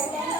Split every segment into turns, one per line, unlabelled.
Yeah.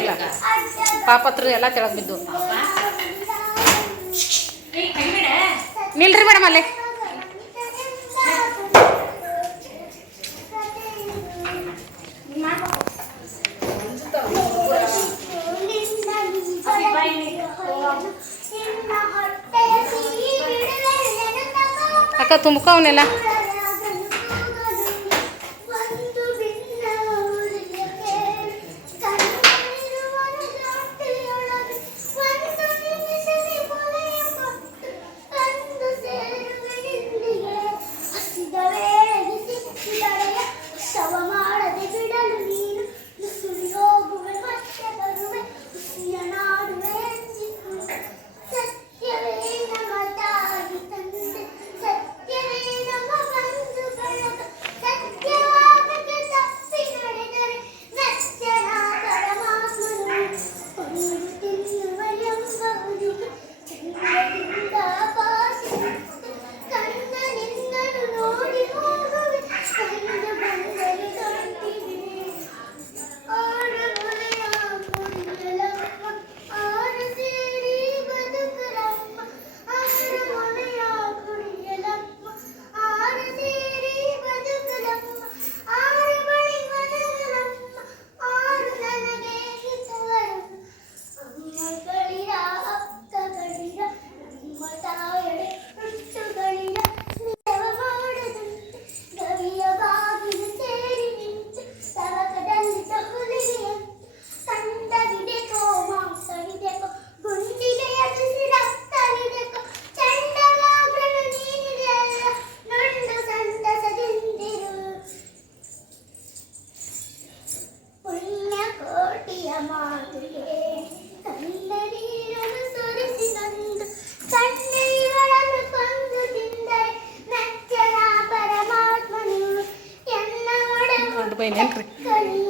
ಇಲ್ಲ.
ಪಾಪತ್ರ ಎಲ್ಲ ಕೆಳಗೆ ಬಿದ್ದು ನಿಲ್ರಿ ಮೇಡಮ್ ಅಲ್ಲಿ. ಅಕ್ಕ ತುಂಬ್ಕೋ ತುಂಬ್ಕವನ್ನೆಲ್ಲ ven, entre.